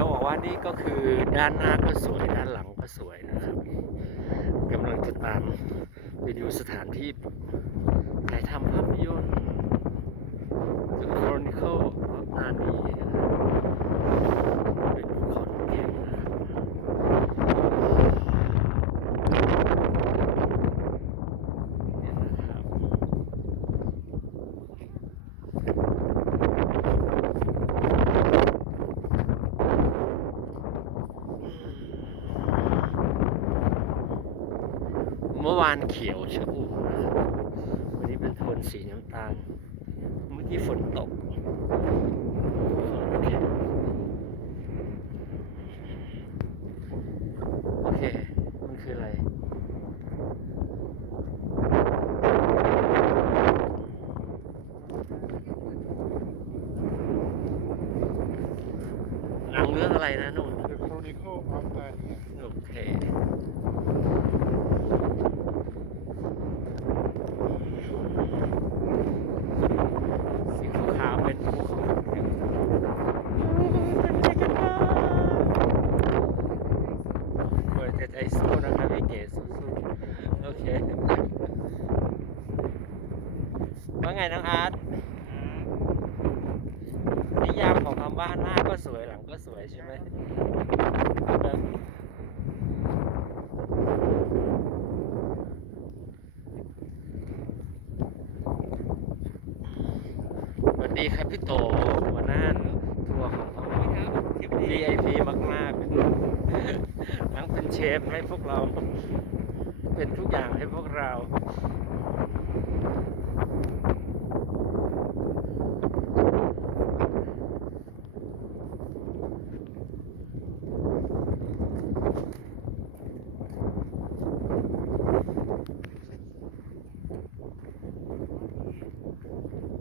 จะบอกว่านี่ก็คือด้านหน้าก็สวยด้านหลังก็สวยนะครับกำลังจะตามไปดูสถานที่ถ่ายทำภาพยนตร์ The Chronicle of Narnia เป็นภูเขาน้ำแข็งนะครับเนี่ยนะครับ เมื่อวานเขียวชะอุ่มนะครับวันนี้เป็นโทนสีน้ำตาล เมื่อกี้ฝนตกโอเคโอเค มันคืออะไรหนังเรื่องอะไรนะนุ่น The Chronicle of Narnia โอเค สีขาวเป็นภูเขาหนึ่งเปิดใจสู้นะครับพี่เก๋สู้ๆโอเคว่าไงน้องอาร์ตนิยามของคำว่าหน้าก็สวยหลังก็สวยใช่ไหม ดีครับพี่โตหัวหน้าทัวร์ของพวกเรา VIP มากๆทั้งเป็นเชฟให้พวกเรา เป็นทุกอย่างให้พวกเรา